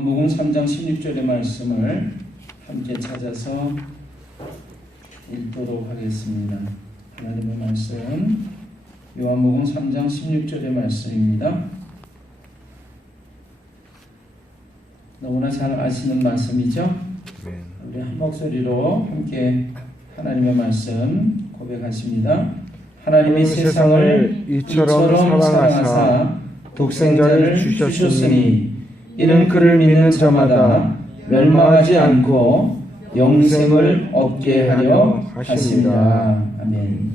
요한복음 3장 16절의 말씀을 함께 찾아서 읽도록 하겠습니다. 하나님의 말씀 요한복음 3장 16절의 말씀입니다. 너무나 잘 아시는 말씀이죠? 우리 한 목소리로 함께 하나님의 말씀 고백하십니다. 하나님이 세상을 이처럼 사랑하사 독생자를 주셨으니 이는 그를 믿는 자마다 멸망하지 않고 영생을 얻게 하려 하십니다. 아멘.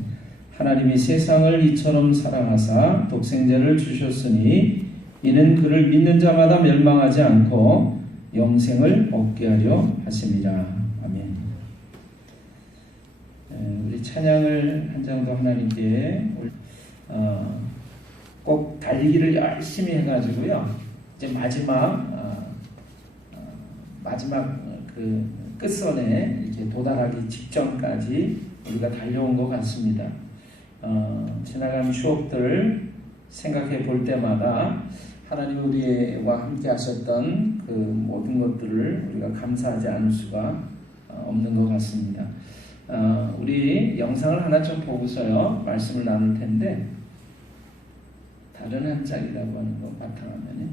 하나님이 세상을 이처럼 사랑하사 독생자를 주셨으니 이는 그를 믿는 자마다 멸망하지 않고 영생을 얻게 하려 하십니다. 아멘. 우리 찬양을 한 장 더 하나님께 꼭 달리기를 열심히 해가지고요. 이제 마지막 그 끝선에 이제 도달하기 직전까지 우리가 달려온 것 같습니다. 지나간 추억들 생각해 볼 때마다 하나님 우리와 함께 하셨던 그 모든 것들을 우리가 감사하지 않을 수가 없는 것 같습니다. 우리 영상을 하나 좀 보고서요 말씀을 나눌 텐데, 다른 한 짝이라고 하는 거 바탕화면에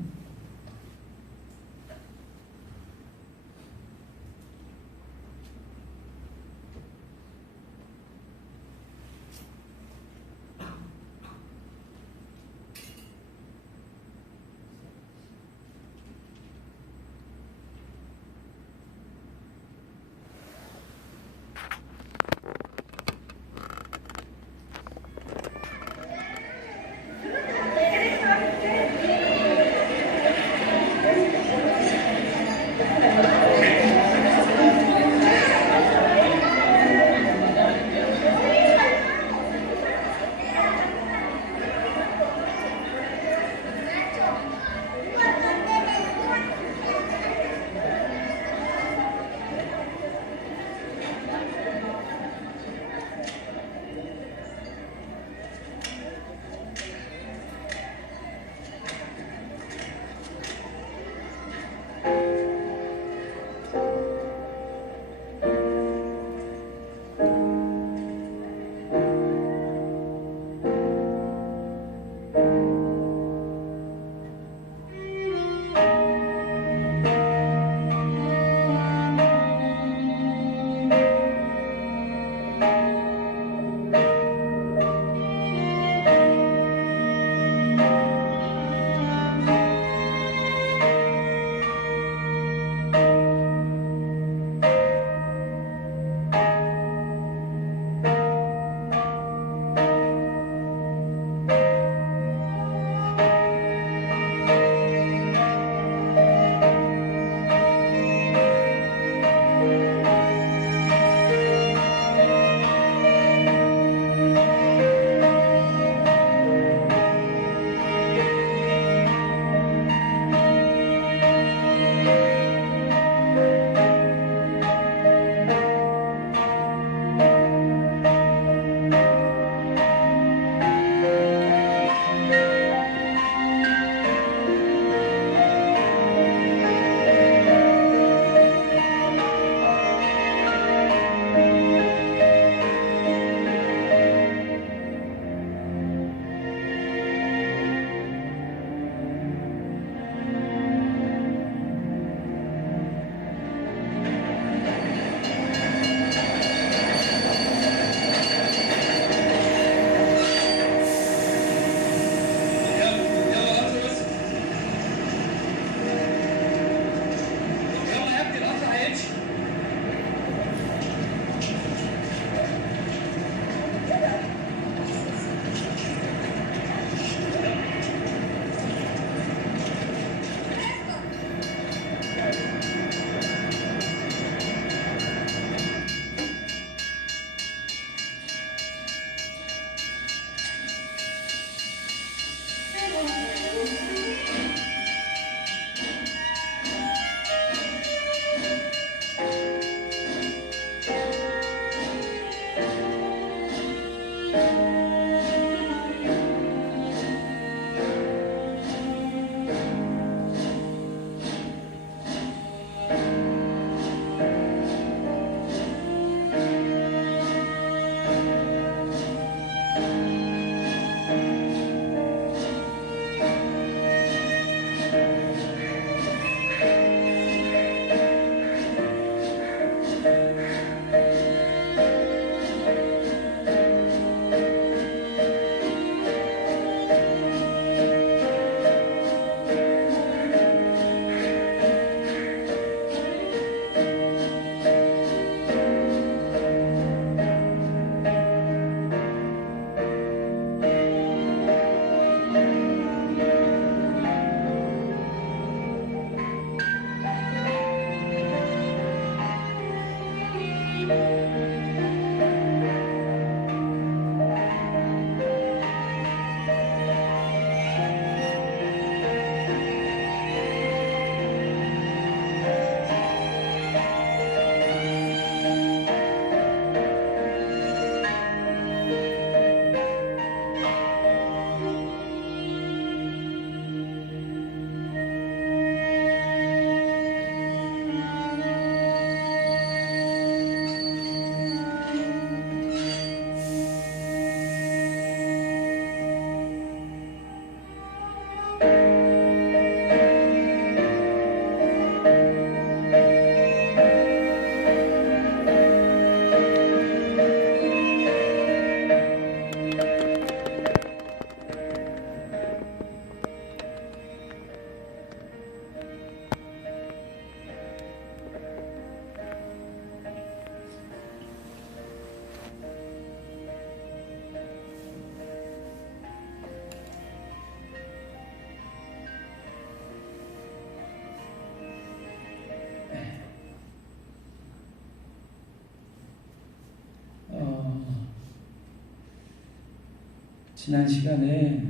지난 시간에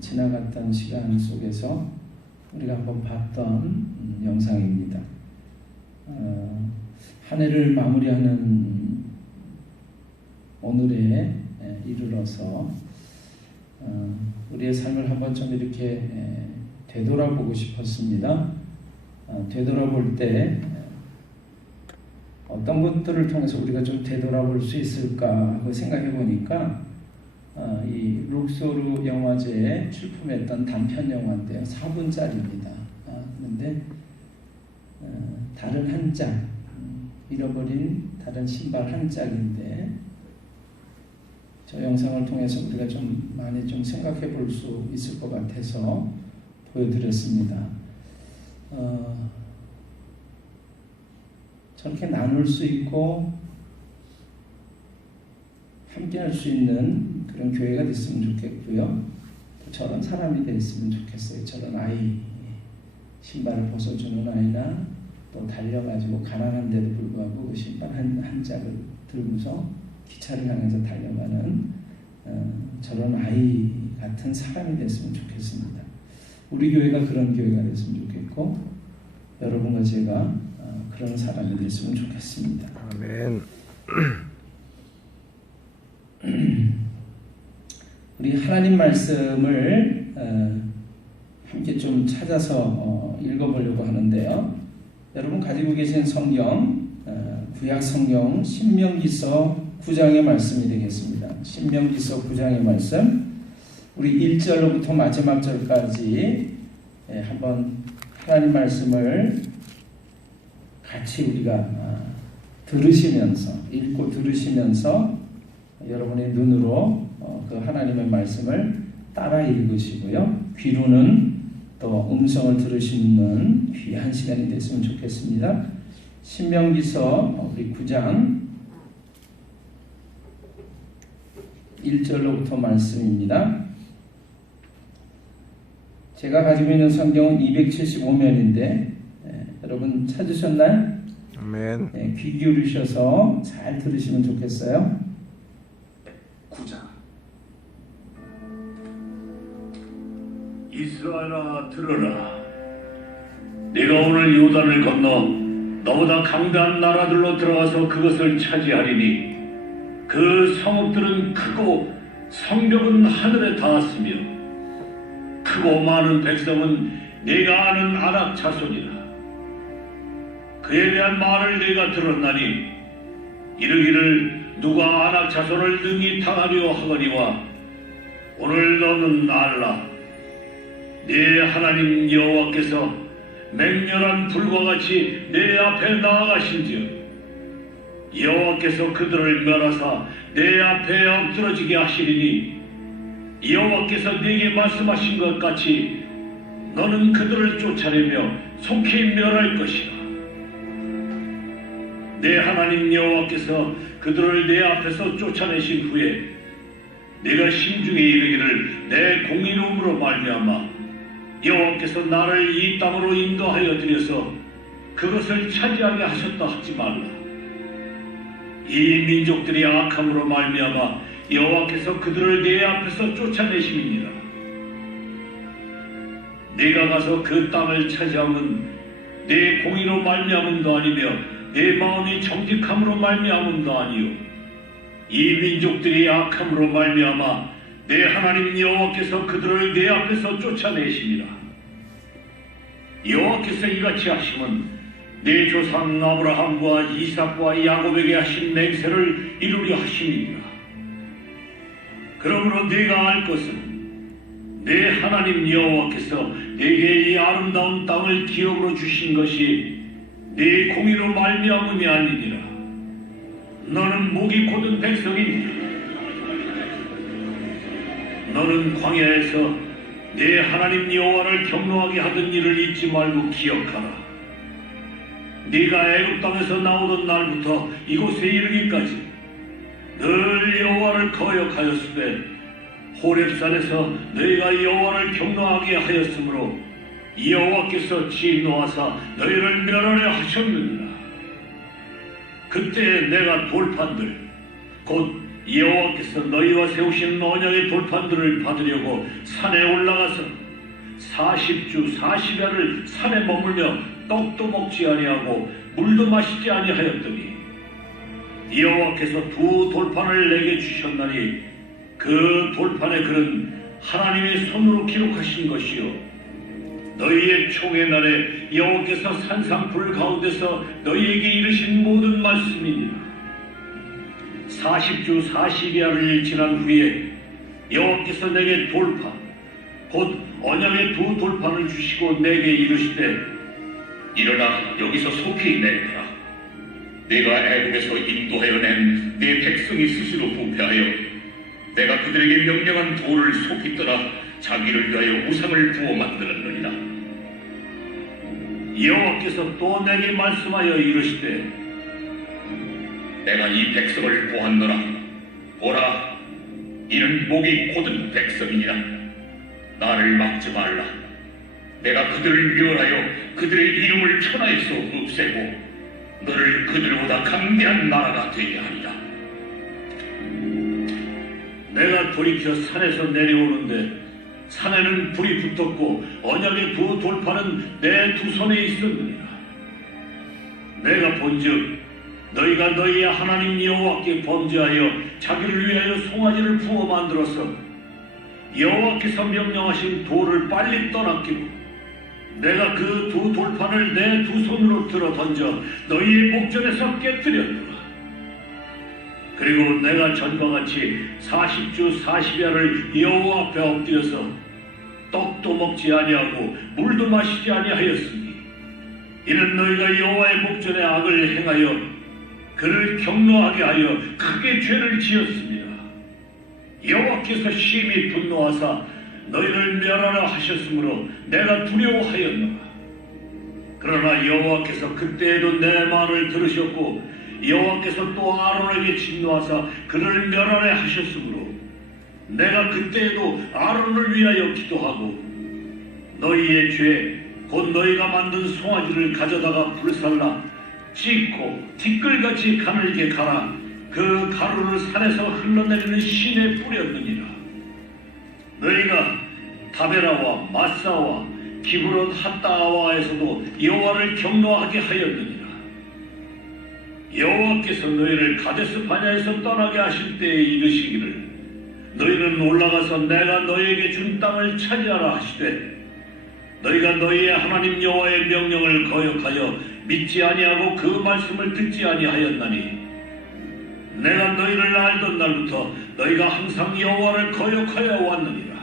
지나갔던 시간 속에서 우리가 한번 봤던 영상입니다. 한 해를 마무리하는 오늘에 이르러서 우리의 삶을 한번 좀 이렇게 되돌아보고 싶었습니다. 되돌아볼 때 어떤 것들을 통해서 우리가 좀 되돌아볼 수 있을까 하고 생각해 보니까 이 룩소르 영화제에 출품했던 단편 영화인데요. 4분짜리입니다. 그런데 다른 한 짝, 잃어버린 다른 신발 한 짝인데 저 영상을 통해서 우리가 좀 많이 좀 생각해 볼 수 있을 것 같아서 보여드렸습니다. 저렇게 나눌 수 있고 함께 할 수 있는 그런 교회가 됐으면 좋겠고요. 또 저런 사람이 됐으면 좋겠어요. 저런 아이, 신발을 벗어주는 아이나 또 달려가지고 가난한데도 불구하고 그 신발 한 짝을 들고서 기차를 향해서 달려가는 저런 아이 같은 사람이 됐으면 좋겠습니다. 우리 교회가 그런 교회가 됐으면 좋겠고 여러분과 제가 그런 사람이 됐으면 좋겠습니다. 아멘. 우리 하나님 말씀을 함께 좀 찾아서 읽어보려고 하는데요. 여러분 가지고 계신 성경, 구약 성경 신명기서 9장의 말씀이 되겠습니다. 신명기서 9장의 말씀, 우리 1절로부터 마지막 절까지 한번 하나님 말씀을 같이 우리가 들으시면서, 읽고 들으시면서 여러분의 눈으로 그 하나님의 말씀을 따라 읽으시고요. 귀로는 또 음성을 들으시는 귀한 시간이 됐으면 좋겠습니다. 신명기서 우리 9장 1절로부터 말씀입니다. 제가 가지고 있는 성경은 275면인데 여러분 찾으셨나요? 아멘. 네, 귀 기울이셔서 잘 들으시면 좋겠어요. 9장. 이스라엘아 들으라. 네가 오늘 요단을 건너 너보다 강대한 나라들로 들어가서 그것을 차지하리니 그 성읍들은 크고 성벽은 하늘에 닿았으며 크고 많은 백성은 네가 아는 아낙 자손이라. 그에 대한 말을 네가 들었나니 이르기를 누가 아낙 자손을 능히 당하려 하거니와 오늘 너는 알라. 네 하나님 여호와께서 맹렬한 불과 같이 내 앞에 나아가신즉 여호와께서 그들을 멸하사 내 앞에 엎드러지게 하시리니 여호와께서 네게 말씀하신 것 같이 너는 그들을 쫓아내며 속히 멸할 것이라. 내 하나님 여호와께서 그들을 내 앞에서 쫓아내신 후에 내가 심중에 이르기를 내 공의로움으로 말미암아 여호와께서 나를 이 땅으로 인도하여 들여서 그것을 차지하게 하셨다 하지 말라. 이 민족들이 악함으로 말미암아 여호와께서 그들을 내 앞에서 쫓아내심이니라. 네가 가서 그 땅을 차지함은 내 공의로 말미암음도 아니며 내 마음이 정직함으로 말미암음도 아니요 이 민족들이 악함으로 말미암아 내 하나님 여호와께서 그들을 내 앞에서 쫓아내심이라. 여호와께서 이같이 하심은 내 조상 아브라함과 이삭과 야곱에게 하신 맹세를 이루려 하심이니라. 그러므로 네가 알 것은 내 하나님 여호와께서 네게 이 아름다운 땅을 기업으로 주신 것이 네 공의로 말미암음이 아니니라. 너는 목이 곧은 백성이니 너는 광야에서 내 하나님 여호와를 경노하게 하던 일을 잊지 말고 기억하라. 네가 애굽 땅에서 나오던 날부터 이곳에 이르기까지 늘 여호와를 거역하였으되 호렙산에서 너희가 여호와를 경노하게 하였으므로 여호와께서 진노하사 너희를 멸하려 하셨느니라. 그때 내가 돌판들 곧 여호와께서 너희와 세우신 언약의 돌판들을 받으려고 산에 올라가서 40주 40야를 산에 머물며 떡도 먹지 아니하고 물도 마시지 아니하였더니 여호와께서 두 돌판을 내게 주셨나니 그 돌판의 글은 하나님의 손으로 기록하신 것이요 너희의 총의 날에 여호와께서 산상불 가운데서 너희에게 이르신 모든 말씀이니라. 40주 40야를 지난 후에 여호와께서 내게 돌판 곧 언약의 두 돌판을 주시고 내게 이르시되 일어나 여기서 속히 내려라. 내가 애굽에서 인도하여 낸 내 백성이 스스로 부패하여 내가 그들에게 명령한 돌을 속히 떠나 자기를 위하여 우상을 부어 만들었느니라. 여호와께서 또 내게 말씀하여 이르시되 내가 이 백성을 보았노라. 보라, 이는 목이 곧은 백성이니라. 나를 막지 말라. 내가 그들을 멸하여 그들의 이름을 천하에서 없애고 너를 그들보다 강대한 나라가 되게 하리라. 내가 돌이켜 산에서 내려오는데 산에는 불이 붙었고 언약의 두 돌판은 내 두 손에 있었느니라. 내가 본즉 너희가 너희의 하나님 여호와께 범죄하여 자기를 위하여 송아지를 부어 만들어서 여호와께서 명령하신 돌을 빨리 떠났기로 내가 그 두 돌판을 내 두 손으로 들어 던져 너희의 목전에서 깨뜨렸노라. 그리고 내가 전과 같이 40주 40야를 여호와 앞에 엎드려서 떡도 먹지 아니하고 물도 마시지 아니하였으니 이는 너희가 여호와의 목전에 악을 행하여 그를 경노하게 하여 크게 죄를 지었습니다. 여호와께서 심히 분노하사 너희를 멸하라 하셨으므로 내가 두려워하였노라. 그러나 여호와께서 그때에도 내 말을 들으셨고 여호와께서 또 아론에게 진노하사 그를 멸하라 하셨으므로 내가 그때에도 아론을 위하여 기도하고 너희의 죄 곧 너희가 만든 송아지를 가져다가 불살라 찢고 티끌같이 가늘게 갈아 그 가루를 산에서 흘러내리는 신에 뿌렸느니라. 너희가 다베라와 마사와 기브론 핫다아와에서도 여호와를 경노하게 하였느니라. 여호와께서 너희를 가데스 바냐에서 떠나게 하실 때에 이르시기를 너희는 올라가서 내가 너희에게 준 땅을 차지하라 하시되 너희가 너희의 하나님 여호와의 명령을 거역하여 믿지 아니하고 그 말씀을 듣지 아니하였나니 내가 너희를 알던 날부터 너희가 항상 여호와를 거역하여 왔느니라.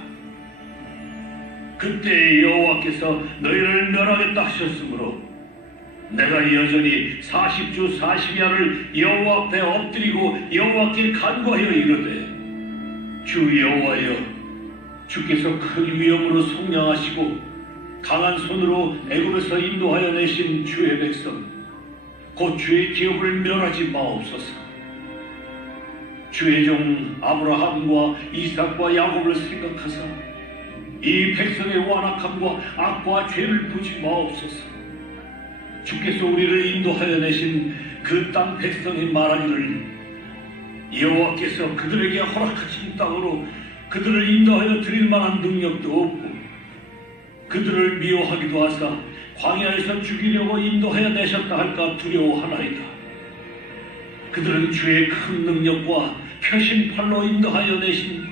그때 여호와께서 너희를 멸하겠다 하셨으므로 내가 여전히 40주 40야를 여호와 앞에 엎드리고 여호와께 간구하여 이르되 주 여호와여, 주께서 큰 위엄으로 속량하시고 강한 손으로 애굽에서 인도하여 내신 주의 백성 곧 주의 기업을 멸하지 마옵소서. 주의 종 아브라함과 이삭과 야곱을 생각하사 이 백성의 완악함과 악과 죄를 보지 마옵소서. 주께서 우리를 인도하여 내신 그 땅 백성이 말하기를 여호와께서 그들에게 허락하신 땅으로 그들을 인도하여 드릴 만한 능력도 없고 그들을 미워하기도 하사 광야에서 죽이려고 인도하여 내셨다 할까 두려워하나이다. 그들은 주의 큰 능력과 펴신 팔로 인도하여 내신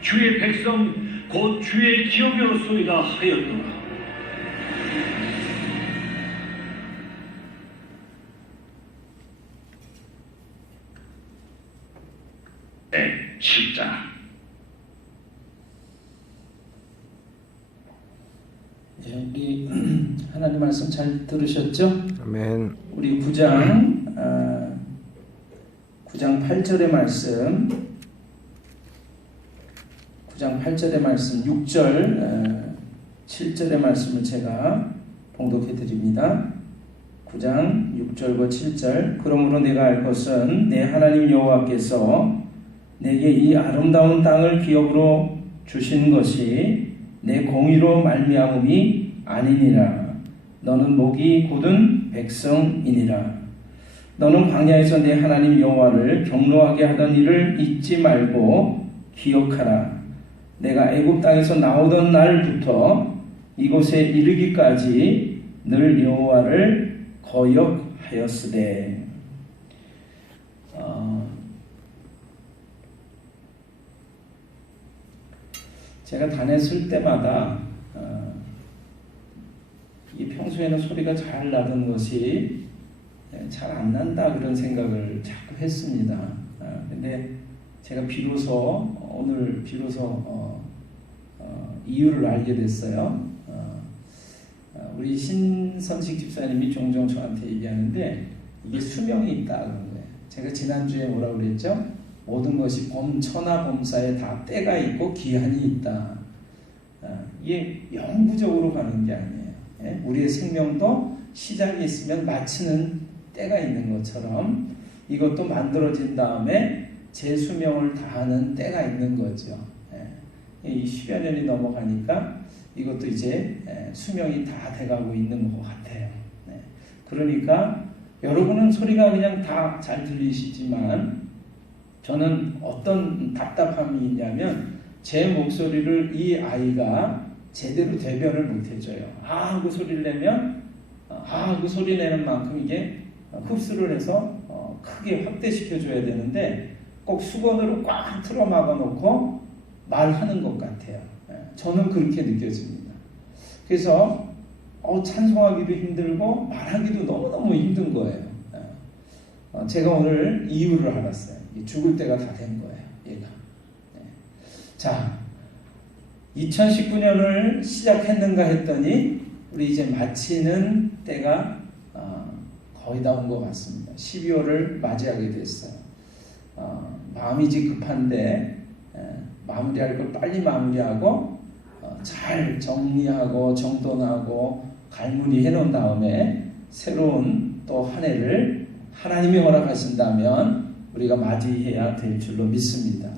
주의 백성 곧 주의 기업이로소이다 하였노라. 내 십자가. 우리 하나님 말씀 잘 들으셨죠? 아멘. 우리 9장 8절의 말씀 9장 8절의 말씀 6절 7절의 말씀을 제가 봉독해 드립니다. 9장 6절과 7절 그러므로 내가 알 것은 내 하나님 여호와께서 내게 이 아름다운 땅을 기업으로 주신 것이 내 공의로 말미암음이 아니니라. 너는 목이 곧은 백성이니라. 너는 광야에서 내 하나님 여호와를 경노하게 하던 일을 잊지 말고 기억하라. 내가 애굽 땅에서 나오던 날부터 이곳에 이르기까지 늘 여호와를 거역하였으되. 제가 단에 쓸 때마다 이 평소에는 소리가 잘 나던 것이 잘 안 난다 그런 생각을 자꾸 했습니다. 근데 제가 오늘 비로소 이유를 알게 됐어요. 우리 신선식 집사님이 종종 저한테 얘기하는데 이게 수명이 있다 그런 거예요. 제가 지난주에 뭐라고 그랬죠? 모든 것이 봄처나 봄사에 다 때가 있고 기한이 있다. 이게 영구적으로 가는 게 아니에요. 우리의 생명도 시작이 있으면 마치는 때가 있는 것처럼 이것도 만들어진 다음에 제 수명을 다하는 때가 있는 거죠. 이 10여 년이 넘어가니까 이것도 이제 수명이 다 돼가고 있는 것 같아요. 그러니까 여러분은 소리가 그냥 다 잘 들리시지만 저는 어떤 답답함이 있냐면 제 목소리를 이 아이가 제대로 대변을 못 해줘요. 그 소리를 내면 그 소리 내는 만큼 이게 흡수를 해서 크게 확대시켜줘야 되는데 꼭 수건으로 꽉 틀어 막아놓고 말하는 것 같아요. 저는 그렇게 느껴집니다. 그래서 찬송하기도 힘들고 말하기도 너무너무 힘든 거예요. 제가 오늘 이유를 알았어요. 죽을 때가 다 된 거예요. 얘가. 자, 2019년을 시작했는가 했더니 우리 이제 마치는 때가 거의 다 온 것 같습니다. 12월을 맞이하게 됐어요. 마음이 이제 급한데 마무리할 걸 빨리 마무리하고 잘 정리하고 정돈하고 갈무리 해놓은 다음에 새로운 또 한 해를 하나님이 허락하신다면 우리가 맞이해야 될 줄로 믿습니다.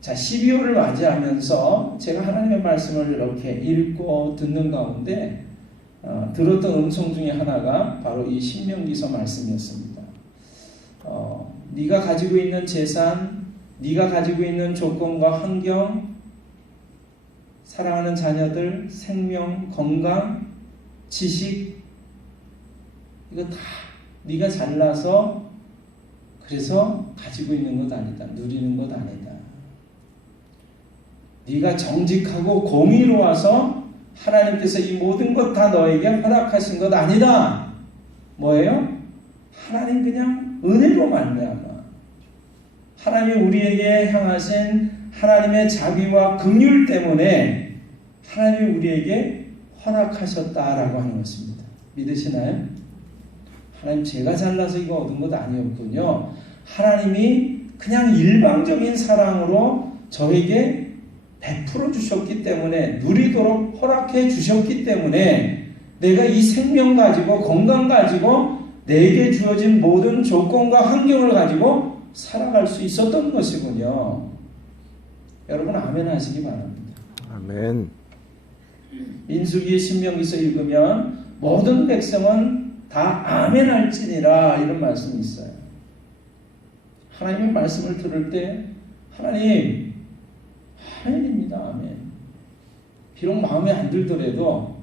자, 12월을 맞이하면서 제가 하나님의 말씀을 이렇게 읽고 듣는 가운데 들었던 음성 중에 하나가 바로 이 신명기서 말씀이었습니다. 네가 가지고 있는 재산, 네가 가지고 있는 조건과 환경, 사랑하는 자녀들, 생명, 건강, 지식, 이거 다 네가 잘나서 그래서 가지고 있는 것 아니다. 누리는 것 아니다. 네가 정직하고 공의로워서 하나님께서 이 모든 것 다 너에게 허락하신 것 아니다. 뭐예요? 하나님 그냥 은혜로 말미암아 하나님이 우리에게 향하신 하나님의 자비와 긍휼 때문에 하나님이 우리에게 허락하셨다라고 하는 것입니다. 믿으시나요? 하나님 제가 잘나서 이거 얻은 것 아니었군요. 하나님이 그냥 일방적인 사랑으로 저에게 베풀어 주셨기 때문에 누리도록 허락해 주셨기 때문에 내가 이 생명 가지고 건강 가지고 내게 주어진 모든 조건과 환경을 가지고 살아갈 수 있었던 것이군요. 여러분 아멘 하시기 바랍니다. 아멘. 민수기 신명기서 읽으면 모든 백성은 다 아멘 할지니라 이런 말씀이 있어요. 하나님의 말씀을 들을 때 하나님입니다. 아멘. 비록 마음에 안 들더라도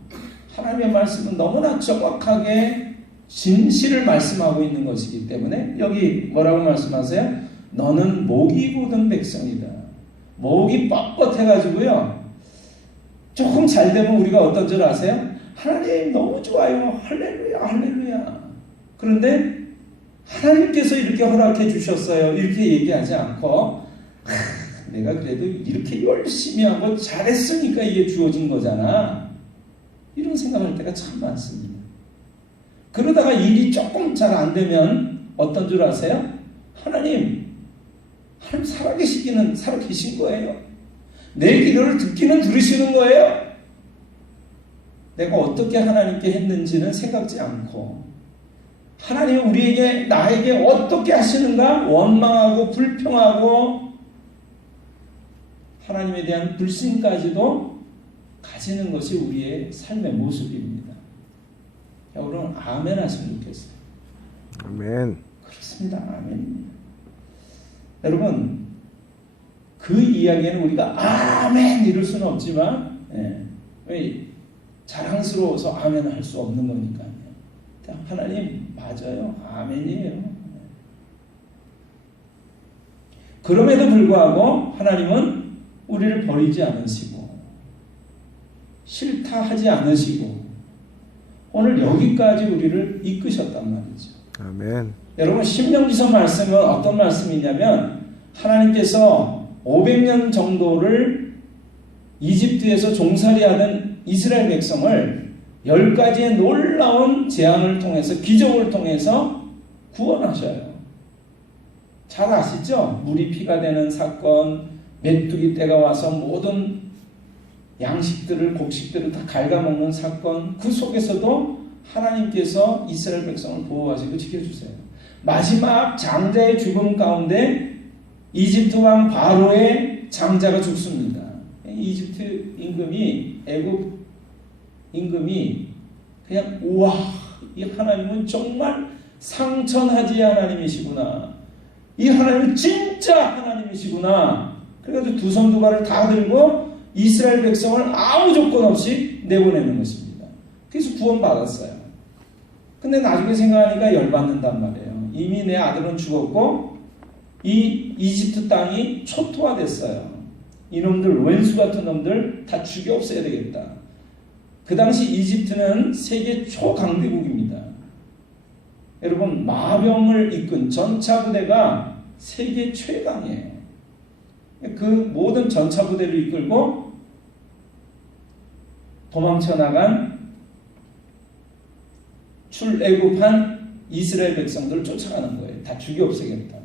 하나님의 말씀은 너무나 정확하게 진실을 말씀하고 있는 것이기 때문에 여기 뭐라고 말씀하세요? 너는 목이 곧은 백성이다. 목이 뻣뻣해가지고요. 조금 잘 되면 우리가 어떤 줄 아세요? 하나님 너무 좋아요. 할렐루야 할렐루야. 그런데 하나님께서 이렇게 허락해 주셨어요. 이렇게 얘기하지 않고 내가 그래도 이렇게 열심히 하고 잘했으니까 이게 주어진 거잖아. 이런 생각할 때가 참 많습니다. 그러다가 일이 조금 잘 안 되면 어떤 줄 아세요? 하나님 살아계시기는 살아계신 거예요. 내 기도를 듣기는 들으시는 거예요. 내가 어떻게 하나님께 했는지는 생각지 않고 하나님이 우리에게 나에게 어떻게 하시는가 원망하고 불평하고 하나님에 대한 불신까지도 가지는 것이 우리의 삶의 모습입니다. 여러분 아멘 하시면 좋겠어요. 아멘. 그렇습니다. 아멘입니다. 여러분, 그 이야기에는 우리가 아멘 이럴 수는 없지만 왜 자랑스러워서 아멘 할 수 없는 거니까요. 하나님 맞아요. 아멘이에요. 그럼에도 불구하고 하나님은 우리를 버리지 않으시고 싫다 하지 않으시고 오늘 여기까지 우리를 이끄셨단 말이죠. 아멘. 여러분 신명기서 말씀은 어떤 말씀이냐면 하나님께서 500년 정도를 이집트에서 종살이하던 이스라엘 백성을 10가지의 놀라운 재앙을 통해서 기적을 통해서 구원하셔요. 잘 아시죠? 물이 피가 되는 사건, 메뚜기 떼가 와서 모든 양식들을 곡식들을 다 갉아먹는 사건, 그 속에서도 하나님께서 이스라엘 백성을 보호하시고 지켜주세요. 마지막 장자의 죽음 가운데 이집트 왕 바로의 장자가 죽습니다. 이집트 임금이 애굽 임금이 그냥 우와 이 하나님은 정말 상천하지의 하나님이시구나. 이 하나님은 진짜 하나님이시구나. 그래가지고 두 손 두 발을 다 들고 이스라엘 백성을 아무 조건 없이 내보내는 것입니다. 그래서 구원받았어요. 근데 나중에 생각하니까 열받는단 말이에요. 이미 내 아들은 죽었고 이 이집트 땅이 초토화됐어요. 이놈들 왼수 같은 놈들 다 죽여 없애야 되겠다. 그 당시 이집트는 세계 초강대국입니다. 여러분 마병을 이끈 전차부대가 세계 최강이에요. 그 모든 전차부대를 이끌고 도망쳐 나간 출애굽한 이스라엘 백성들을 쫓아가는 거예요. 다 죽여 없애겠다.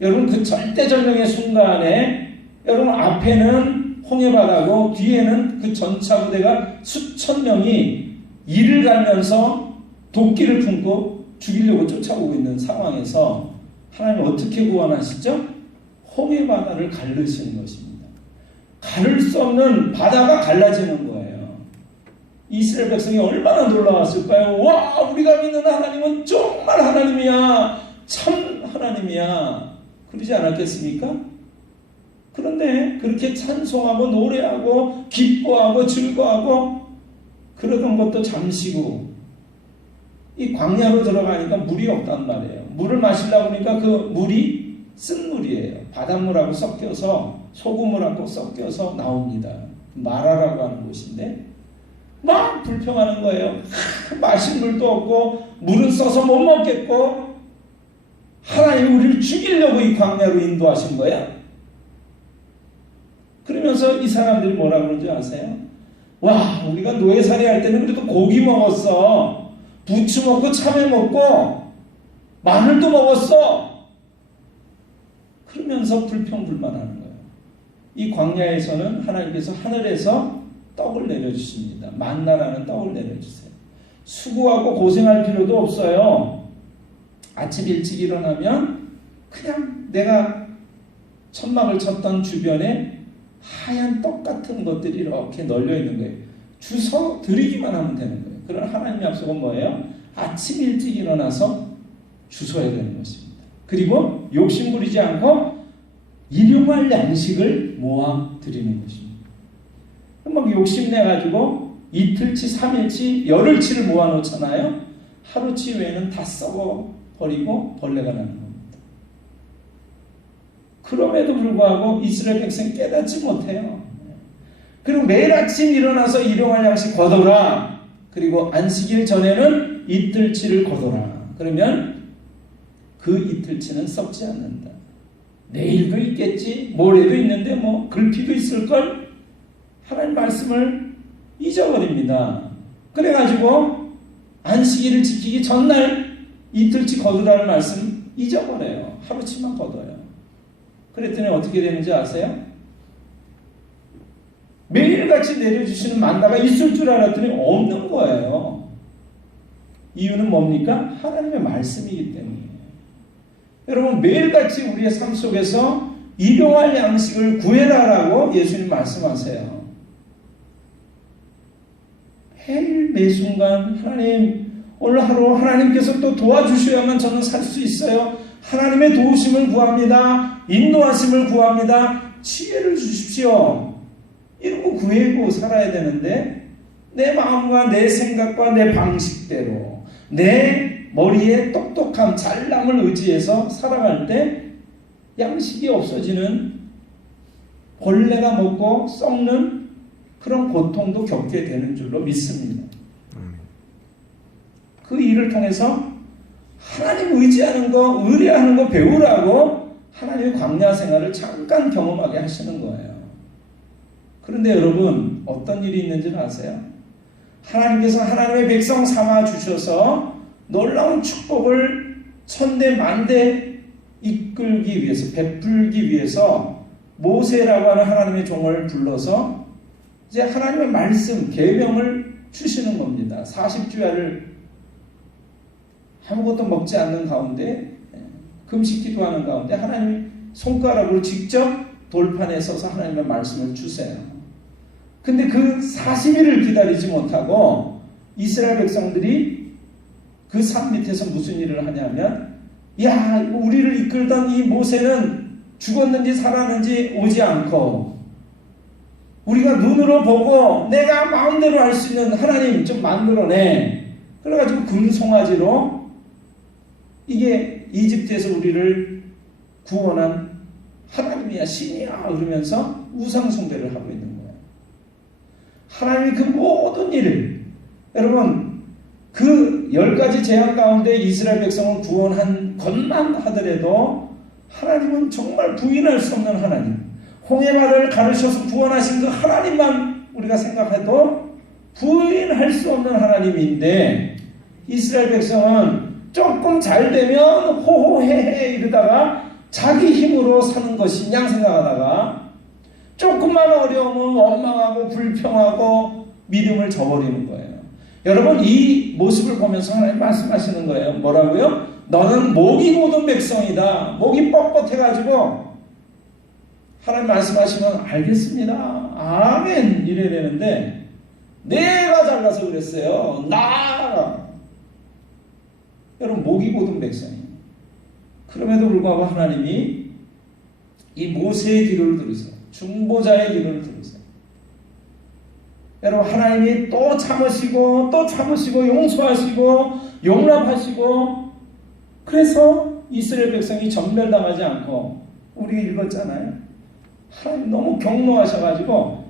여러분 그 절대절명의 순간에 여러분 앞에는 홍해바다고 뒤에는 그 전차부대가 수천 명이 이를 갈면서 도끼를 품고 죽이려고 쫓아오고 있는 상황에서 하나님 어떻게 구원하시죠? 홍해바다를 가르시는 것입니다. 가를 수 없는 바다가 갈라지는 거예요. 이스라엘 백성이 얼마나 놀라웠을까요? 와 우리가 믿는 하나님은 정말 하나님이야. 참 하나님이야. 그러지 않았겠습니까? 그런데 그렇게 찬송하고 노래하고 기뻐하고 즐거워하고 그러던 것도 잠시고 이 광야로 들어가니까 물이 없단 말이에요. 물을 마시려고 하니까 그 물이 쓴 물이에요. 바닷물하고 섞여서 소금물하고 섞여서 나옵니다. 마라라고 하는 곳인데 막 불평하는 거예요. 마실 물도 없고 물은 써서 못 먹겠고 하나님이 우리를 죽이려고 이 광야로 인도하신 거야. 그러면서 이 사람들이 뭐라 그러는지 아세요? 와 우리가 노예살이 할 때는 그래도 고기 먹었어. 부추 먹고 참외 먹고 마늘도 먹었어. 그러면서 불평불만하는 거예요. 이 광야에서는 하나님께서 하늘에서 떡을 내려주십니다. 만나라는 떡을 내려주세요. 수고하고 고생할 필요도 없어요. 아침 일찍 일어나면 그냥 내가 천막을 쳤던 주변에 하얀 떡 같은 것들이 이렇게 널려 있는 거예요. 주워 드리기만 하면 되는 거예요. 그런 하나님 약속은 뭐예요? 아침 일찍 일어나서 주워야 되는 것입니다. 그리고 욕심 부리지 않고 일용할 양식을 모아 드리는 것입니다. 막 욕심내가지고 이틀치, 3일치, 열흘치를 모아놓잖아요. 하루치 외에는 다 썩어버리고 벌레가 나는 겁니다. 그럼에도 불구하고 이스라엘 백성이 깨닫지 못해요. 그리고 매일 아침 일어나서 일용할 양식 거둬라. 그리고 안식일 전에는 이틀치를 거둬라. 그러면 그 이틀치는 썩지 않는다. 내일도 있겠지. 모레도 있는데 뭐 글피도 있을걸. 하나님 말씀을 잊어버립니다. 그래가지고 안식일을 지키기 전날 이틀치 거두라는 말씀 잊어버려요. 하루치만 거둬요. 그랬더니 어떻게 되는지 아세요? 매일같이 내려주시는 만나가 있을 줄 알았더니 없는 거예요. 이유는 뭡니까? 하나님의 말씀이기 때문이에요. 여러분 매일같이 우리의 삶 속에서 일용할 양식을 구해라라고 예수님 말씀하세요. 매일 매순간 하나님 오늘 하루 하나님께서 또 도와주셔야만 저는 살 수 있어요. 하나님의 도우심을 구합니다. 인도하심을 구합니다. 지혜를 주십시오. 이런 거 구하고 살아야 되는데 내 마음과 내 생각과 내 방식대로 내 머리의 똑똑함, 잘남을 의지해서 살아갈 때 양식이 없어지는, 벌레가 먹고 썩는 그런 고통도 겪게 되는 줄로 믿습니다. 그 일을 통해서 하나님 의지하는 거, 의뢰하는 거 배우라고 하나님의 광야 생활을 잠깐 경험하게 하시는 거예요. 그런데 여러분, 어떤 일이 있는지는 아세요? 하나님께서 하나님의 백성 삼아 주셔서 놀라운 축복을 천대 만대 이끌기 위해서, 베풀기 위해서 모세라고 하는 하나님의 종을 불러서 이제 하나님의 말씀, 계명을 주시는 겁니다. 40주야를 아무것도 먹지 않는 가운데, 금식 기도하는 가운데 하나님 손가락으로 직접 돌판에 서서 하나님의 말씀을 주세요. 근데 그 40일을 기다리지 못하고 이스라엘 백성들이 그 산 밑에서 무슨 일을 하냐면, 야, 우리를 이끌던 이 모세는 죽었는지 살았는지 오지 않고 우리가 눈으로 보고 내가 마음대로 할 수 있는 하나님 좀 만들어내. 그래가지고 금송아지로 이게 이집트에서 우리를 구원한 하나님이야, 신이야 그러면서 우상 숭배를 하고 있는 거예요. 하나님이 그 모든 일을, 여러분, 그 10가지 재앙 가운데 이스라엘 백성을 구원한 것만 하더라도 하나님은 정말 부인할 수 없는 하나님, 홍해바다를 가르셔서 구원하신 그 하나님만 우리가 생각해도 부인할 수 없는 하나님인데, 이스라엘 백성은 조금 잘 되면 호호해해 이러다가 자기 힘으로 사는 것이냐 생각하다가 조금만 어려우면 원망하고 불평하고 믿음을 저버리는 거예요. 여러분, 이 모습을 보면서 하나님 말씀하시는 거예요. 뭐라고요? 너는 목이 고든 백성이다. 목이 뻣뻣해가지고 하나님 말씀하시면 알겠습니다, 아멘 이래야 되는데 내가 잘나서 그랬어요. 여러분, 목이 고든 백성이에요. 그럼에도 불구하고 하나님이 이 모세의 기도를 들으세요. 중보자의 기도를 들으세요. 여러분, 하나님이 또 참으시고 또 참으시고 용서하시고 용납하시고, 그래서 이스라엘 백성이 전멸당하지 않고, 우리가 읽었잖아요. 하나님 너무 경노하셔가지고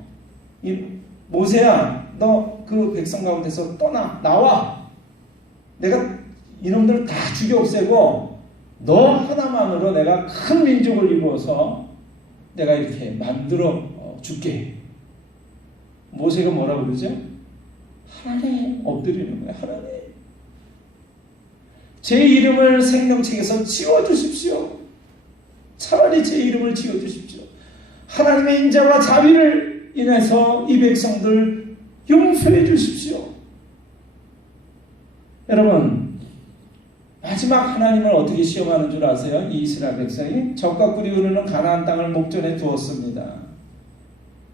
이 모세야, 너 그 백성 가운데서 나와. 내가 이놈들 다 죽여 없애고 너 하나만으로 내가 큰 민족을 이루어서 내가 이렇게 만들어 줄게. 모세가 뭐라고 그러죠? 하나님 엎드리는 거예요. 하나님, 제 이름을 생명책에서 지워주십시오. 차라리 제 이름을 지워주십시오. 하나님의 인자와 자비를 인해서 이 백성들 용서해 주십시오. 여러분, 마지막 하나님을 어떻게 시험하는 줄 아세요? 이 이스라엘 백성이 적과 꿀이 흐르는 가나안 땅을 목전에 두었습니다.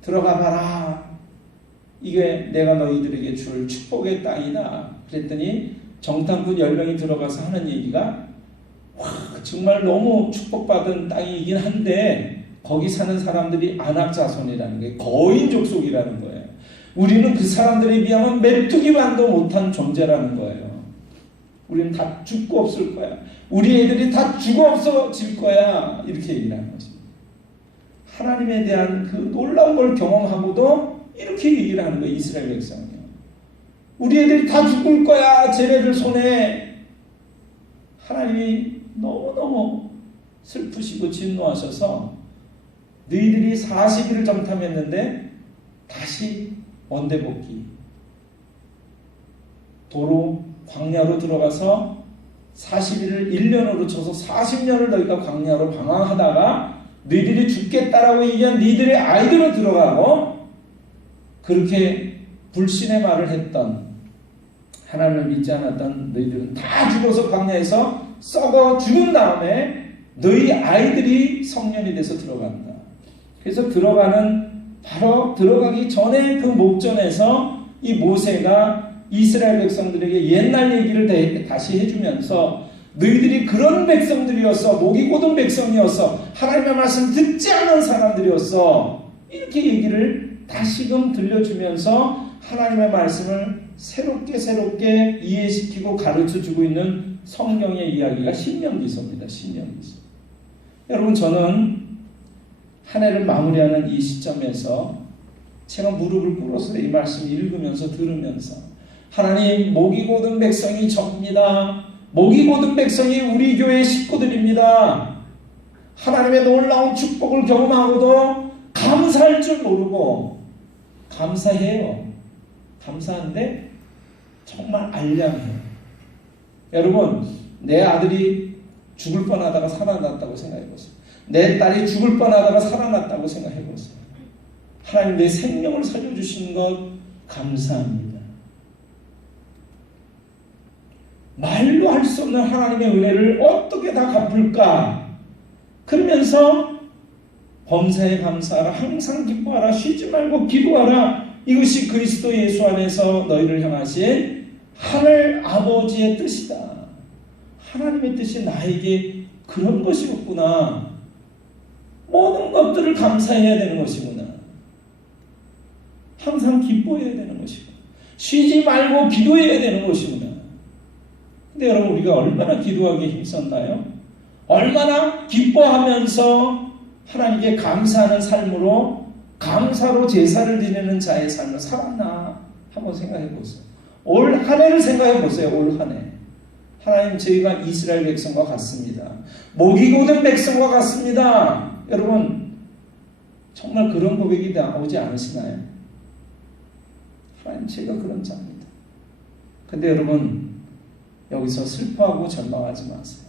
들어가 봐라. 이게 내가 너희들에게 줄 축복의 땅이다. 그랬더니 정탐꾼 10명이 들어가서 하는 얘기가, 와, 정말 너무 축복받은 땅이긴 한데 거기 사는 사람들이 아낙 자손이라는 거예요. 거인 족속이라는 거예요. 우리는 그 사람들에 비하면 메뚜기만도 못한 존재라는 거예요. 우리는 다 죽고 없을 거야. 우리 애들이 다 죽어 없어질 거야. 이렇게 얘기를 하는 것입니다. 하나님에 대한 그 놀라운 걸 경험하고도 이렇게 얘기를 하는 거예요. 이스라엘 백성이요. 우리 애들이 다 죽을 거야. 쟤네들 손에. 하나님이 너무너무 슬프시고 진노하셔서 너희들이 40일을 정탐했는데 다시 원대복귀, 도로 광야로 들어가서 40일을 1년으로 쳐서 40년을 너희가 광야로 방황하다가 너희들이 죽겠다라고 얘기한 너희들의 아이들로 들어가고, 그렇게 불신의 말을 했던, 하나님을 믿지 않았던 너희들은 다 죽어서 광야에서 썩어 죽은 다음에 너희 아이들이 성년이 돼서 들어간다. 그래서 바로 들어가기 전에 그 목전에서 이 모세가 이스라엘 백성들에게 옛날 얘기를 다시 해주면서 너희들이 그런 백성들이었어, 목이 곧은 백성이었어, 하나님의 말씀 듣지 않은 사람들이었어, 이렇게 얘기를 다시금 들려주면서 하나님의 말씀을 새롭게 이해시키고 가르쳐주고 있는 성경의 이야기가 신명기서입니다. 신명기서. 여러분, 저는 한 해를 마무리하는 이 시점에서 제가 무릎을 꿇어서 이 말씀을 읽으면서 들으면서 하나님, 목이 곧은 백성이 접니다. 목이 곧은 백성이 우리 교회 식구들입니다. 하나님의 놀라운 축복을 경험하고도 감사할 줄 모르고 감사해요. 감사한데 정말 알량해요. 여러분, 내 아들이 죽을 뻔하다가 살아났다고 생각해보세요. 내 딸이 죽을 뻔하다가 살아났다고 생각해보세요. 하나님, 내 생명을 살려주신 것 감사합니다. 말로 할 수 없는 하나님의 은혜를 어떻게 다 갚을까? 그러면서 범사에 감사하라, 항상 기뻐하라, 쉬지 말고 기도하라. 이것이 그리스도 예수 안에서 너희를 향하신 하늘 아버지의 뜻이다. 하나님의 뜻이 나에게 그런 것이었구나. 모든 것들을 감사해야 되는 것이구나. 항상 기뻐해야 되는 것이구나. 쉬지 말고 기도해야 되는 것이구나. 근데 여러분, 우리가 얼마나 기도하기에 힘썼나요? 얼마나 기뻐하면서 하나님께 감사하는 삶으로, 감사로 제사를 드리는 자의 삶을 살았나 한번 생각해 보세요. 올 한 해를 생각해 보세요. 올 한 해. 하나님, 저희가 이스라엘 백성과 같습니다. 목이 곧은 백성과 같습니다. 여러분, 정말 그런 고백이 나오지 않으시나요? 하나님, 제가 그런 자입니다. 근데 여러분, 여기서 슬퍼하고 절망하지 마세요.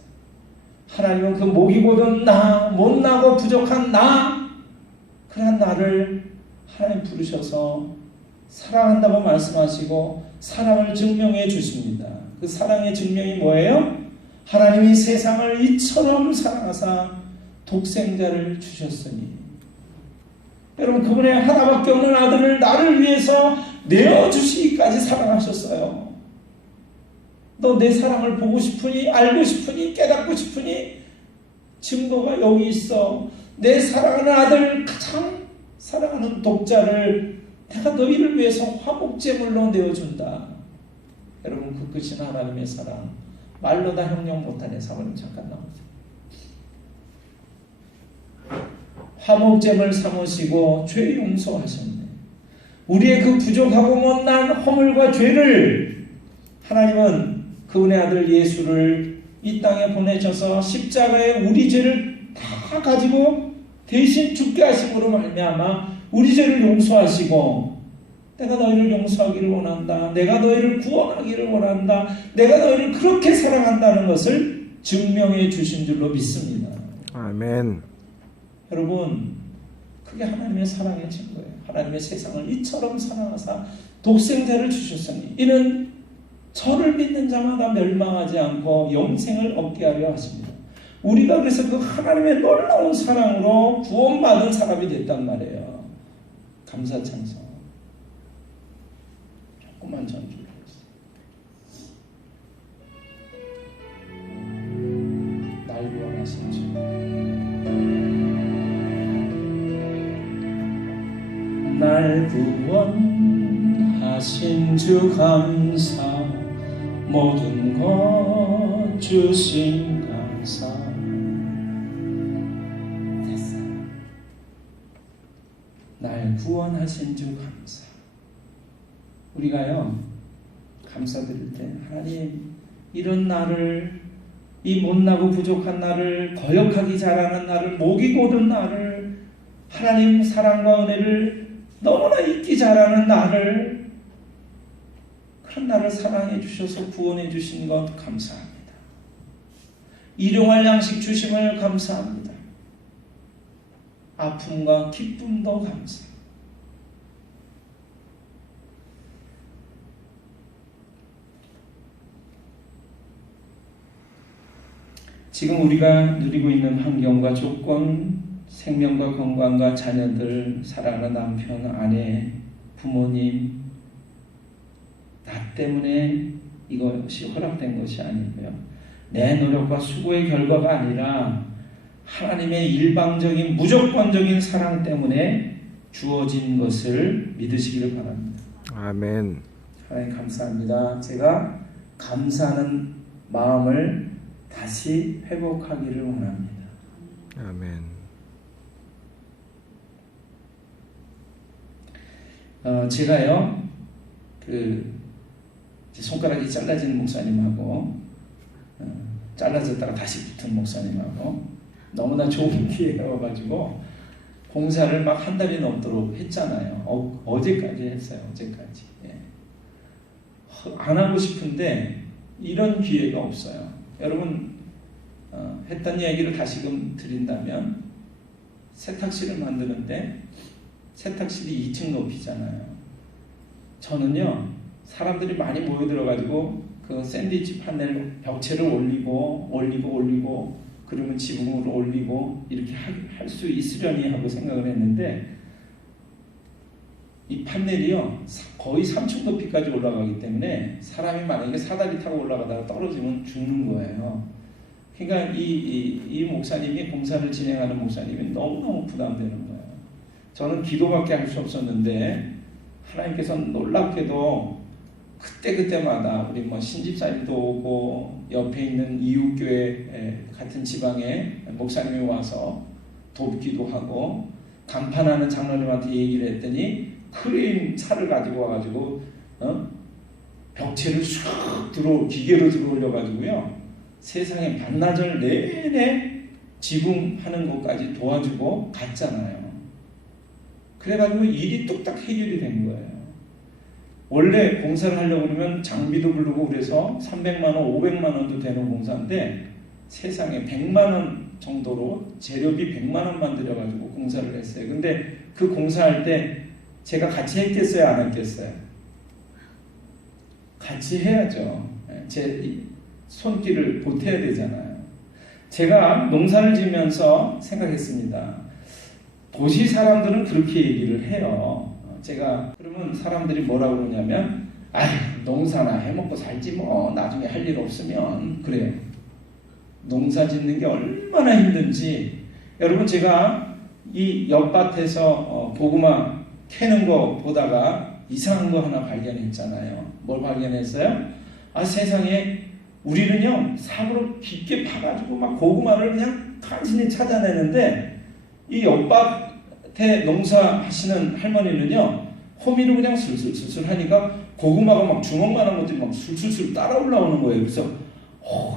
하나님은 그 목이 곧은 나, 못나고 부족한 나, 그런 나를 하나님 부르셔서 사랑한다고 말씀하시고 사랑을 증명해 주십니다. 그 사랑의 증명이 뭐예요? 하나님이 세상을 이처럼 사랑하사 독생자를 주셨으니. 여러분, 그분의 하나밖에 없는 아들을 나를 위해서 내어주시기까지 사랑하셨어요. 너 내 사랑을 보고 싶으니, 알고 싶으니, 깨닫고 싶으니 증거가 여기 있어. 내 사랑하는 아들, 가장 사랑하는 독자를 내가 너희를 위해서 화목제물로 내어준다. 여러분, 그 끝인 하나님의 사랑, 말로 다 형용 못하네. 사모님 잠깐 나오세요. 화목제물 삼으시고 죄 용서하셨네. 우리의 그 부족하고 못난 허물과 죄를 하나님은 그분의 아들 예수를 이 땅에 보내셔서 십자가에 우리 죄를 다 가지고 대신 죽게 하심으로 말미암아 우리 죄를 용서하시고, 내가 너희를 용서하기를 원한다, 내가 너희를 구원하기를 원한다, 내가 너희를 그렇게 사랑한다는 것을 증명해 주신 줄로 믿습니다. 아멘. 여러분, 그게 하나님의 사랑의 증거예요. 하나님의 세상을 이처럼 사랑하사 독생자를 주셨으니 이는 저를 믿는 자마다 멸망하지 않고 영생을 얻게 하려 하십니다. 우리가 그래서 그 하나님의 놀라운 사랑으로 구원받은 사람이 됐단 말이에요. 감사찬송 조금만 전주를 했어요. 날 구원하신 주, 날 구원하신 주 감사, 모든 것 주신 감사. 됐어요. 날 구원하신 주 감사. 우리가요, 감사드릴 때 하나님, 이런 나를, 이 못나고 부족한 나를, 거역하기 잘하는 나를, 목이 곧은 나를, 하나님 사랑과 은혜를 너무나 잊기 잘하는 나를, 그런 나를 사랑해 주셔서 구원해 주신 것 감사합니다. 일용할 양식 주심을 감사합니다. 아픔과 기쁨도 감사. 지금 우리가 누리고 있는 환경과 조건, 생명과 건강과 자녀들, 사랑하는 남편, 아내, 부모님, 나 때문에 이것이 허락된 것이 아니고요. 내 노력과 수고의 결과가 아니라 하나님의 일방적인 무조건적인 사랑 때문에 주어진 것을 믿으시기를 바랍니다. 아멘. 하나님 감사합니다. 제가 감사하는 마음을 다시 회복하기를 원합니다. 아멘. 제가요, 제 손가락이 잘라진 목사님하고, 잘라졌다가 다시 붙은 목사님하고, 너무나 좋은 기회여가지고, 공사를 막 한 달이 넘도록 했잖아요. 어제까지 했어요, 어제까지. 예. 안 하고 싶은데, 이런 기회가 없어요. 여러분, 했던 얘기를 다시금 드린다면, 세탁실을 만드는데, 세탁실이 2층 높이잖아요. 저는요, 사람들이 많이 모여들어가지고 그 샌드위치 판넬 벽체를 올리고 그러면 지붕으로 올리고 이렇게 할 수 있으려니 하고 생각을 했는데, 이 판넬이요 거의 3층 높이까지 올라가기 때문에 사람이 만약에 사다리 타고 올라가다가 떨어지면 죽는 거예요. 그러니까 이 목사님이, 공사를 진행하는 목사님이 너무너무 부담되는 거예요. 저는 기도밖에 할 수 없었는데 하나님께서는 놀랍게도 그때마다 우리 신집사님도 오고 옆에 있는 이웃교회 같은 지방에 목사님이 와서 돕기도 하고, 간판하는 장로님한테 얘기를 했더니 크레인 차를 가지고 와가지고 벽체를 쑥 기계로 들어올려가지고요, 세상에 반나절 내내 지붕하는 것까지 도와주고 갔잖아요. 그래가지고 일이 뚝딱 해결이 된 거예요. 원래 공사를 하려고 그러면 장비도 부르고 그래서 300만 원, 500만 원도 되는 공사인데 세상에 100만 원 정도로 재료비 100만 원만 들여가지고 공사를 했어요. 근데 그 공사할 때 제가 같이 했겠어요, 안 했겠어요? 같이 해야죠. 제 손길을 보태야 되잖아요. 제가 농사를 지으면서 생각했습니다. 도시 사람들은 그렇게 얘기를 해요. 제가 그러면 사람들이 뭐라고 그러냐면, 농사나 해먹고 살지 뭐, 나중에 할 일 없으면. 그래요. 농사 짓는 게 얼마나 힘든지. 여러분, 제가 이 옆밭에서 고구마 캐는 거 보다가 이상한 거 하나 발견했잖아요. 뭘 발견했어요? 세상에 우리는요 삽으로 깊게 파가지고 막 고구마를 그냥 간신히 찾아내는데, 이 옆밭에 농사하시는 할머니는요 호미를 그냥 슬슬슬슬 하니까 고구마가 막 주먹만한 것들이 막 술술술 따라 올라오는 거예요. 그래서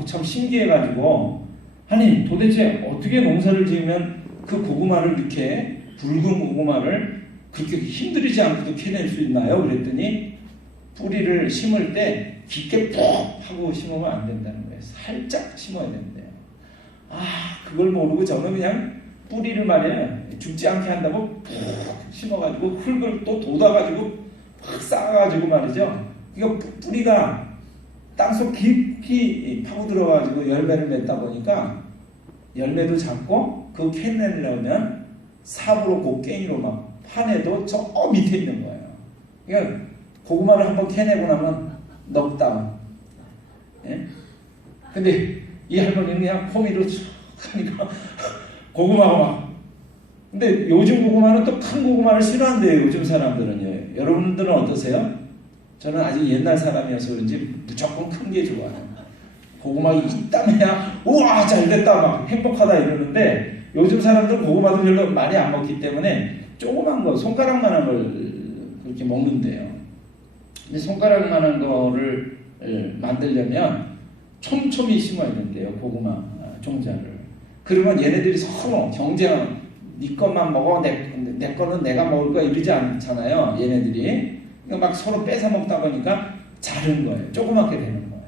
참 신기해가지고, 아니 도대체 어떻게 농사를 지으면 그 고구마를 이렇게 붉은 고구마를 그렇게 힘들이지 않고도 캐낼 수 있나요? 그랬더니 뿌리를 심을 때 깊게 푹 하고 심으면 안 된다는 거예요. 살짝 심어야 된대요. 그걸 모르고 저는 그냥 뿌리를 말이야 죽지 않게 한다고 푹 심어가지고 흙을 또 돋아가지고 팍 쌓아가지고 말이죠. 그러니까 뿌리가 땅속 깊이 파고 들어가지고 열매를 맺다 보니까 열매도 작고, 그 캐내려면 삽으로 곡괭이로 막 파내도 저 밑에 있는 거예요. 그러니까 고구마를 한번 캐내고 나면 넉다운. 예? 근데 이 할머니는 그냥 호미로 쭉 하니까 고구마가 막. 근데 요즘 고구마는 또 큰 고구마를 싫어한대요, 요즘 사람들은요. 여러분들은 어떠세요? 저는 아직 옛날 사람이어서 그런지 무조건 큰 게 좋아요. 고구마 이따매야 우와 잘됐다 막 행복하다 이러는데, 요즘 사람들 고구마도 별로 많이 안 먹기 때문에 조그만 거, 손가락만한 걸 그렇게 먹는데요. 근데 손가락만한 거를 만들려면 촘촘히 심어야 된대요, 고구마 종자를. 그러면 얘네들이 서로 경쟁, 네 것만 먹어, 내 거는 내가 먹을 거야 이러지 않잖아요, 얘네들이. 그러니까 막 서로 뺏어 먹다 보니까 자른 거예요. 조그맣게 되는 거예요.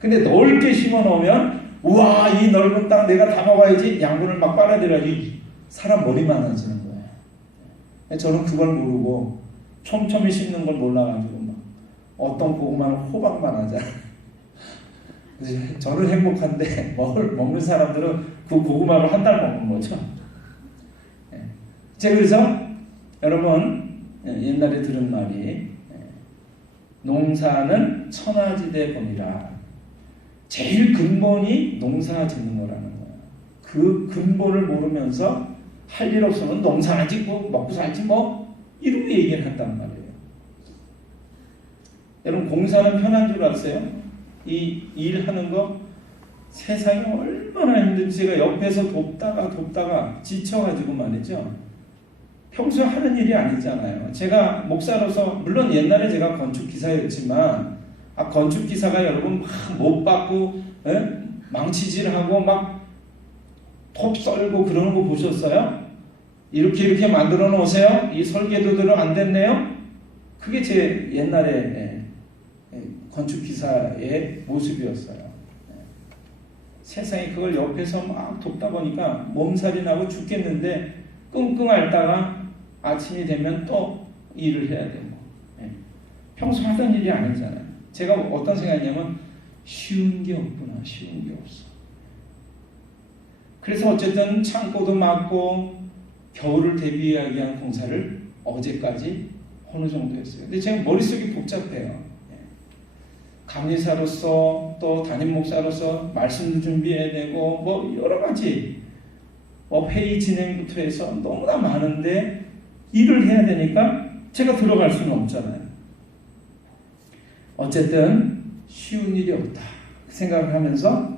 근데 넓게 심어 놓으면 우와 이 넓은 땅 내가 다 먹어야지, 양분을 막 빨아들여야지 사람 머리 많아지는 거예요. 저는 그걸 모르고 촘촘히 심는 걸 몰라가지고 막 어떤 고구마는 호박만 하잖아요. 그래서 저는 행복한데 먹는 사람들은 그 고구마를 한 달 먹는 거죠. 제가 그래서 여러분 옛날에 들은 말이, 농사는 천하지대 본이라. 제일 근본이 농사 짓는 거라는 거야. 그 근본을 모르면서 할 일 없으면 농사 안 짓고 먹고 살지 뭐 이렇게 얘기를 한단 말이에요. 여러분 공사는 편한 줄 아세요? 이 일하는 거 세상이 얼마나 힘든지 제가 옆에서 돕다가 지쳐가지고 말이죠. 평소에 하는 일이 아니잖아요. 제가 목사로서 물론 옛날에 제가 건축기사였지만 건축기사가 여러분 막 못 받고 망치질하고 막 톱 썰고 그러는 거 보셨어요? 이렇게 만들어 놓으세요? 이 설계도대로 안 됐네요? 그게 제 옛날에 건축기사의 모습이었어요. 세상에 그걸 옆에서 막 돕다 보니까 몸살이 나고 죽겠는데 끙끙 앓다가 아침이 되면 또 일을 해야 되고. 평소 하던 일이 아니잖아요. 제가 어떤 생각이냐면 쉬운 게 없구나. 쉬운 게 없어. 그래서 어쨌든 창고도 막고 겨울을 대비하기 위한 공사를 어제까지 어느 정도 했어요. 근데 제가 머릿속이 복잡해요. 감리사로서 또 담임 목사로서 말씀도 준비해야 되고 뭐 여러 가지 회의 진행부터 해서 너무나 많은데 일을 해야 되니까 제가 들어갈 수는 없잖아요. 어쨌든 쉬운 일이 없다 생각을 하면서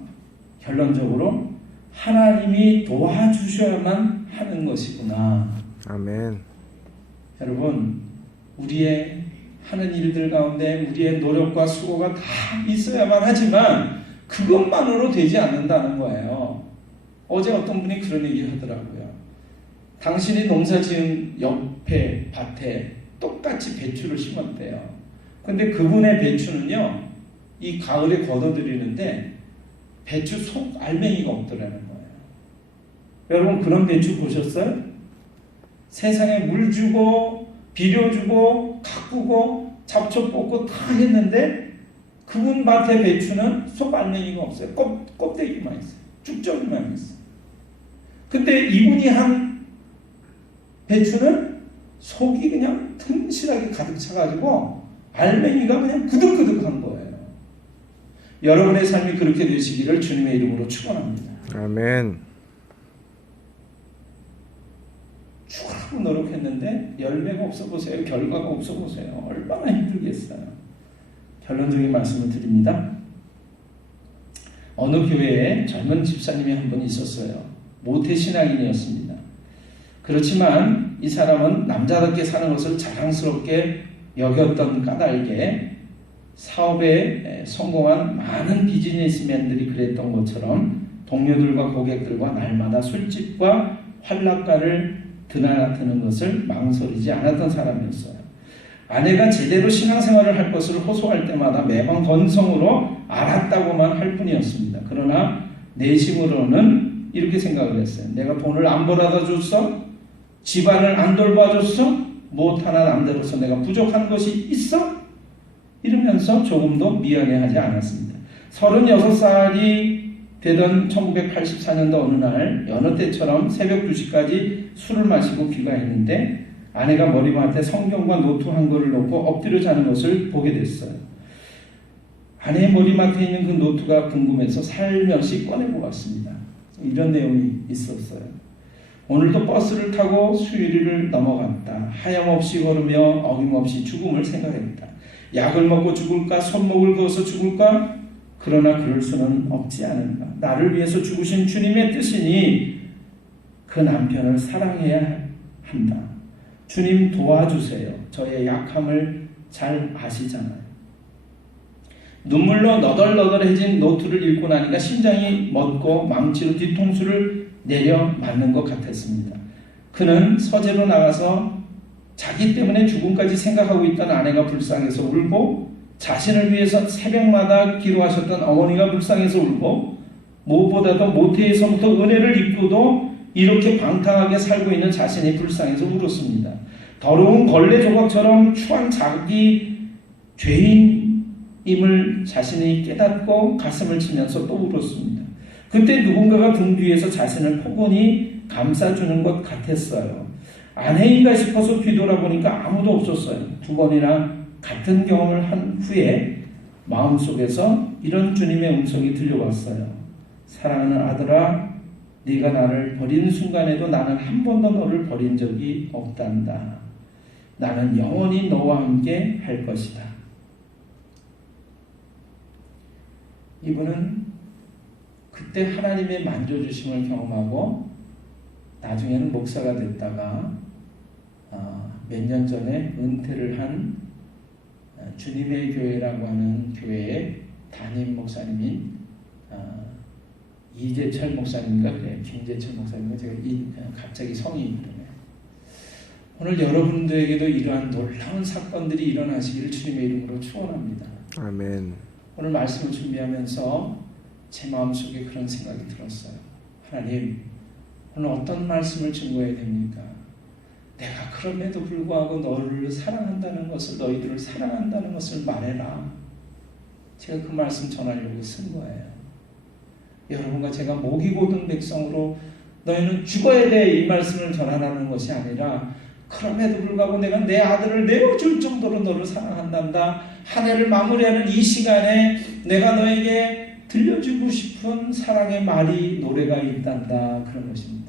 결론적으로 하나님이 도와주셔야만 하는 것이구나. 아멘. 여러분 우리의 하는 일들 가운데 우리의 노력과 수고가 다 있어야만 하지만 그것만으로 되지 않는다는 거예요. 어제 어떤 분이 그런 얘기 하더라고요. 당신이 농사 지은 옆에 밭에 똑같이 배추를 심었대요. 근데 그분의 배추는요, 이 가을에 걷어들이는데 배추 속 알맹이가 없더라는 거예요. 여러분 그런 배추 보셨어요? 세상에 물 주고 비료 주고 가꾸고 잡초 뽑고 다 했는데 그분 밭의 배추는 속 알맹이가 없어요. 껍데기만 있어요. 쭉정이만 있어요. 근데 이분이 한 배추는 속이 그냥 튼실하게 가득 차가지고 알맹이가 그냥 그득그득한 거예요. 여러분의 삶이 그렇게 되시기를 주님의 이름으로 축원합니다. 아멘. 죽으라고 노력했는데 열매가 없어 보세요. 결과가 없어 보세요. 얼마나 힘들겠어요. 결론적인 말씀을 드립니다. 어느 교회에 젊은 집사님이 한 분 있었어요. 모태신앙인이었습니다. 그렇지만 이 사람은 남자답게 사는 것을 자랑스럽게 여겼던 까닭에 사업에 성공한 많은 비즈니스맨들이 그랬던 것처럼 동료들과 고객들과 날마다 술집과 환락가를 드나드는 것을 망설이지 않았던 사람이었어요. 아내가 제대로 신앙생활을 할 것을 호소할 때마다 매번 건성으로 알았다고만 할 뿐이었습니다. 그러나 내심으로는 이렇게 생각을 했어요. 내가 돈을 안 벌어다 줬어? 집안을 안 돌봐줬어? 무엇 하나 남대로서 내가 부족한 것이 있어? 이러면서 조금도 미안해하지 않았습니다. 36살이 되던 1984년도 어느 날 여느 때처럼 새벽 2시까지 술을 마시고 귀가했는데 아내가 머리맡에 성경과 노트 한 권을 놓고 엎드려 자는 것을 보게 됐어요. 아내의 머리맡에 있는 그 노트가 궁금해서 살며시 꺼내보았습니다. 이런 내용이 있었어요. 오늘도 버스를 타고 수유리를 넘어갔다. 하염없이 걸으며 어김없이 죽음을 생각했다. 약을 먹고 죽을까? 손목을 그어서 죽을까? 그러나 그럴 수는 없지 않은가. 나를 위해서 죽으신 주님의 뜻이니 그 남편을 사랑해야 한다. 주님 도와주세요. 저의 약함을 잘 아시잖아요. 눈물로 너덜너덜해진 노트를 읽고 나니까 심장이 멎고 망치로 뒤통수를 내려 맞는 것 같았습니다. 그는 서재로 나가서 자기 때문에 죽음까지 생각하고 있던 아내가 불쌍해서 울고 자신을 위해서 새벽마다 기도하셨던 어머니가 불쌍해서 울고 무엇보다도 모태에서부터 은혜를 입고도 이렇게 방탕하게 살고 있는 자신이 불쌍해서 울었습니다. 더러운 걸레 조각처럼 추한 자기 죄인임을 자신이 깨닫고 가슴을 치면서 또 울었습니다. 그때 누군가가 등 뒤에서 자신을 포근히 감싸주는 것 같았어요. 아내인가 싶어서 뒤돌아보니까 아무도 없었어요. 2번이나 같은 경험을 한 후에 마음속에서 이런 주님의 음성이 들려왔어요. 사랑하는 아들아, 네가 나를 버린 순간에도 나는 한 번도 너를 버린 적이 없단다. 나는 영원히 너와 함께 할 것이다. 이분은 그때 하나님의 만져주심을 경험하고 나중에는 목사가 됐다가 몇 년 전에 은퇴를 한 주님의 교회라고 하는 교회의 담임 목사님인 이재철 목사님인가 그래요. 김재철 목사님인가 제가 갑자기 성이 이르네요. 오늘 여러분들에게도 이러한 놀라운 사건들이 일어나시기를 주님의 이름으로 축원합니다. 아멘. 오늘 말씀을 준비하면서 제 마음속에 그런 생각이 들었어요. 하나님, 오늘 어떤 말씀을 증거해야 됩니까? 내가 그럼에도 불구하고 너를 사랑한다는 것을, 너희들을 사랑한다는 것을 말해라. 제가 그 말씀 전하려고 쓴 거예요. 여러분과 제가 목이 고든 백성으로 너희는 죽어야 돼, 이 말씀을 전하라는 것이 아니라 그럼에도 불구하고 내가 내 아들을 내어줄 정도로 너를 사랑한단다. 한 해를 마무리하는 이 시간에 내가 너에게 들려주고 싶은 사랑의 말이, 노래가 있단다. 그런 것입니다.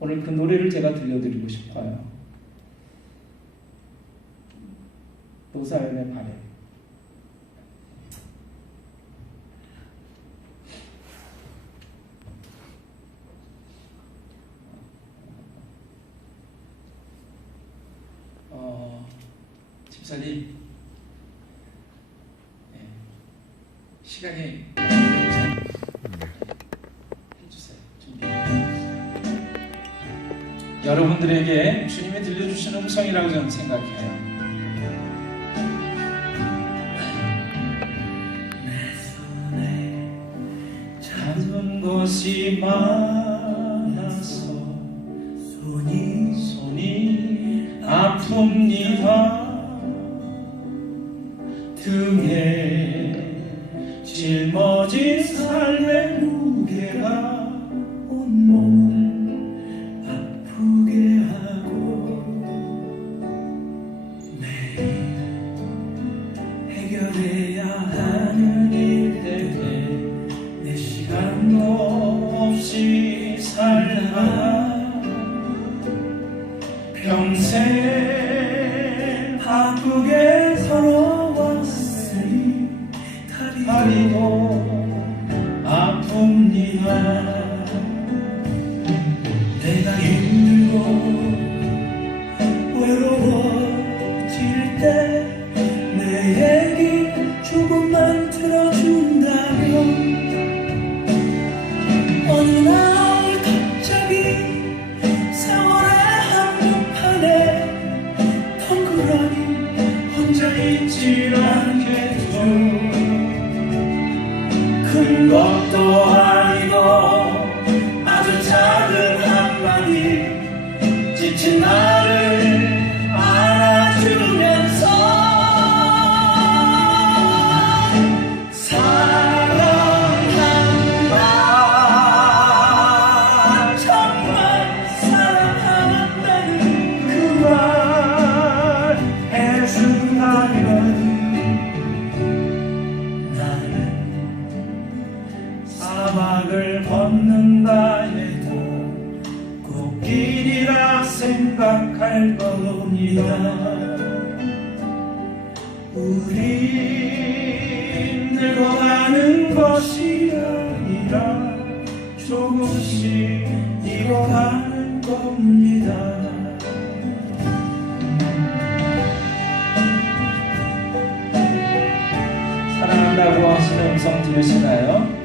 오늘 그 노래를 제가 들려드리고 싶어요. 노사연의 바람. 집사님, 시간이 해주세요. 준비. 여러분들에게 주님이 들려주신 음성이라고 저는 생각해요. 내 손에 잡은 것이 많아서 손이 아픕니다. 등에 짊어진 삶의 무게가 온몸을 아프게 하고 매일 해결해야 하는 일 때문에 내 시간도 없이 살다가 평생 바쁘게 서러웠으니 다리도 아픕니다. 내가 힘들고 외로워질 때 내 얘기 조금만 들어준다면 어느 날 갑자기 세월의 한복판에 덩그러니 혼자 있질 않겠죠. 큰 것도 아니고 아주 작은 한마디 지친 나를 안아주면서 사랑한다, 정말 사랑한다는 그 말 해준다면 나는 사막을 걷는다 해도 꽃길이라 생각할 겁니다. 우린 늙어가는 것이 아니라 조금씩 익어가는 겁니다. 사랑한다고 하시는 음성 들으시나요?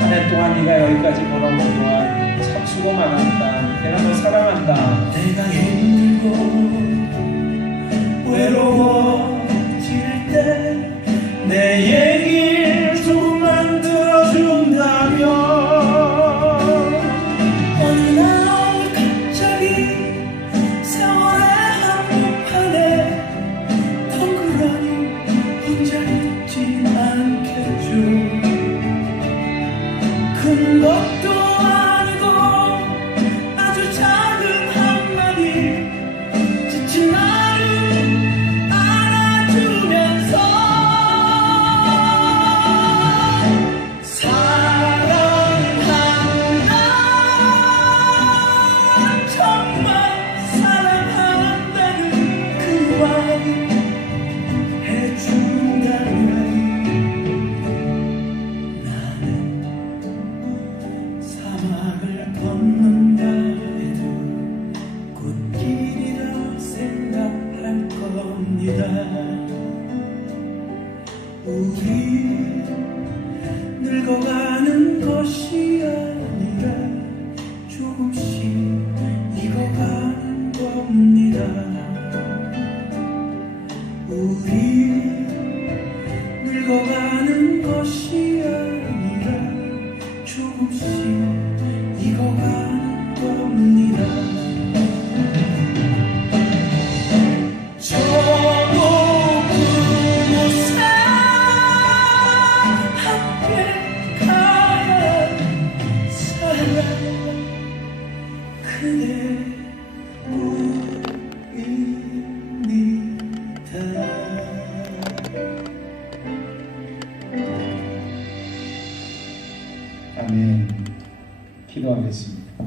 한 해 동안 네가 여기까지 걸어온 동안 참 수고 많았다. 내가 너 사랑한다. 내가 힘들고 외로워질 때 내 얘기를 조금만 들어준다면 어느 날 갑자기 세월의 한복판에 덩그러니 혼자 있지 않겠죠. 큰 것도 아니고 아주 작은 한마디 지친 나를 안아주면서 늙어가는 것이 아니라 조금씩 익어가는 겁니다. 우리 늙어가는 것이 아니라 조금씩 익어가는 겁니다. 아멘. 기도하겠습니다.